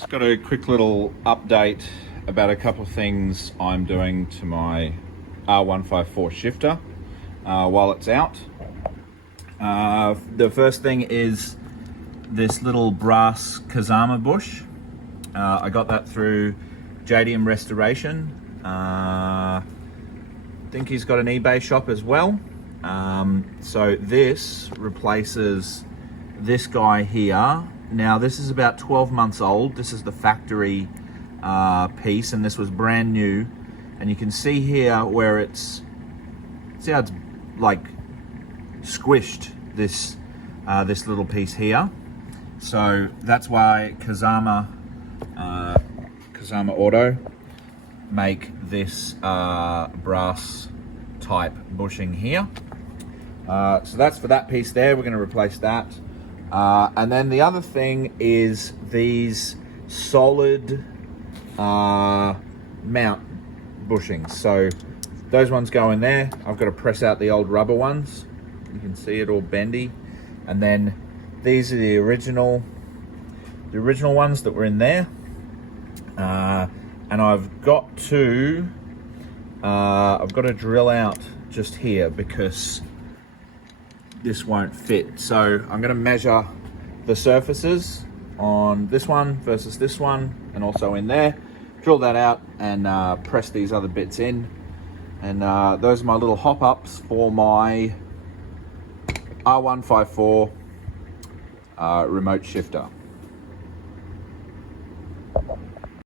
Just got a quick little update about a couple of things I'm doing to my R154 shifter while it's out. The first thing is this little brass Kazama bush. I got that through JDM Restoration. I think he's got an eBay shop as well. So this replaces this guy here. Now this is about 12 months old. This is the factory piece, and this was brand new. And you can see here where see how it's like squished, this little piece here. So that's why Kazama Auto make this brass type bushing here. So that's for that piece there. We're going to replace that. And then the other thing is these solid mount bushings. So those ones go in there. I've got to press out the old rubber ones. You can see it all bendy. And then these are the original ones that were in there. And I've got to drill out just here because this won't fit. So I'm going to measure the surfaces on this one versus this one, and also in there, drill that out and press these other bits in. And those are my little hop-ups for my R154 remote shifter.